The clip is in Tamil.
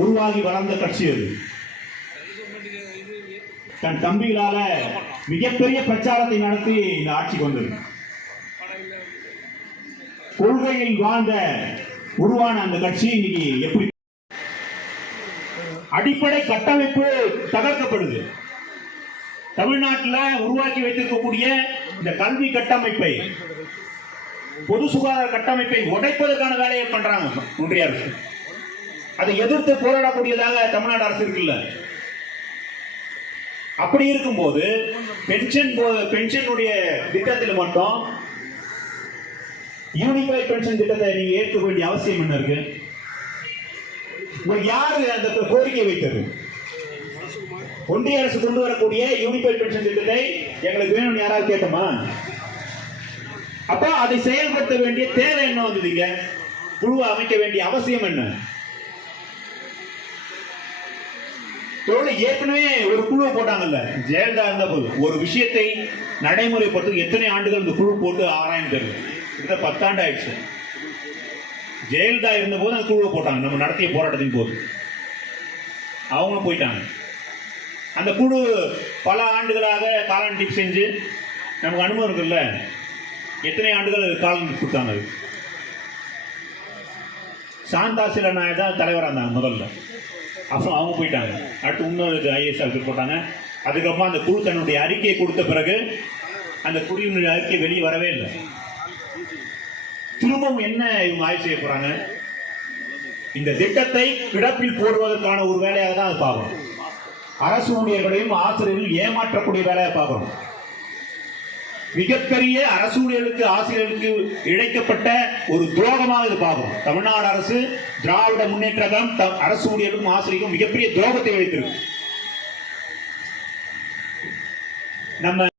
உருவாகி வளர்ந்த கட்சி அது. தன் தம்பிகளால மிகப்பெரிய பிரச்சாரத்தை நடத்தி இந்த ஆட்சிக்கு வந்தது. கொள்கையில் வாழ்ந்த உருவான அந்த கட்சி இன்னைக்கு எப்படி அடிப்படை கட்டமைப்பு தகர்க்கப்படுது. தமிழ்நாட்டில் உருவாக்கி வைத்திருக்கக்கூடிய இந்த கல்வி கட்டமைப்பை பொது சுகாதார கட்டமைப்பை உடைப்பதற்கான வேலையை பண்றாங்க ஒன்றிய அரசு அதை எதிர்த்து போராடக்கூடியதாக தமிழ்நாடு அரசு இருக்குல்ல? அப்படி இருக்கும்போது பென்ஷன் போது பென்ஷனுடைய திட்டத்தில் மட்டும் யூனிஃபைட் பென்ஷன் திட்டத்தை நீங்க ஏற்க வேண்டிய அவசியம் என்ன இருக்கு? உங்களுக்கு யாரு அந்த கோரிக்கை வைத்தது? ஒன்றிய அரசு கொண்டு வரக்கூடிய யூனிஃபைட் பென்ஷன் திட்டத்தை எங்களுக்கு வேணும்னு யாராவது கேட்டோமா? அப்ப அதை செயல்படுத்த வேண்டிய தேவை என்ன வந்ததுங்க குழுவை அமைக்க வேண்டிய அவசியம் என்ன? தோழி ஏற்கனவே ஒரு குழு போட்டாங்கல்ல. ஜெயலலிதா இருந்த போது ஒரு விஷயத்தை நடைமுறைப்படுத்த எத்தனை ஆண்டுகள் இந்த குழு போட்டு ஆராயம் தெரியும் கிட்ட பத்தாண்டு ஆயிடுச்சு ஜெயலலிதா இருந்த போது அந்த குழுவை போட்டாங்க. நம்ம நடத்திய போராட்டத்தின் போது. அவங்களும் போயிட்டாங்க. அந்த குழு பல ஆண்டுகளாக காலம் டிப் செஞ்சு நமக்கு அனுபவம் இருக்குல்ல. எத்தனை ஆண்டுகள் காலம் கொடுத்தாங்க அது? சாந்தா சில நாயர் தான் தலைவராக இருந்தாங்க முதல்ல. அப்புறம் அவங்க போயிட்டாங்க. அடுத்து இன்னொரு ஐஏஎஸ் ஆஃபீஸர் போட்டாங்க. அதுக்கப்புறம் அந்த குழு தன்னுடைய அறிக்கையை கொடுத்த பிறகு அந்த குழுவினுடைய அறிக்கை வெளியே வரவே இல்லை. திரும்பவும் என்ன இவங்க ஆய்வு செய்ய போறாங்க? இந்த திட்டத்தை கிடப்பில் போடுவதற்கான ஒரு வேலையாக தான் அது பார்க்கணும். அரசு ஊழியர்களையும் ஆசிரியர்களையும் ஏமாற்றக்கூடிய வேலையை பார்க்கணும். மிகப்பெரிய அரசு ஆசிரியர்களுக்கு இழைக்கப்பட்ட ஒரு துரோகமாக இது பார்க்கும் தமிழ்நாடு அரசு திராவிட முன்னேற்றம் தம் அரசு ஊழியர்களுக்கும் ஆசிரியருக்கும் மிகப்பெரிய துரோகத்தை இழைத்திருக்கு. நம்ம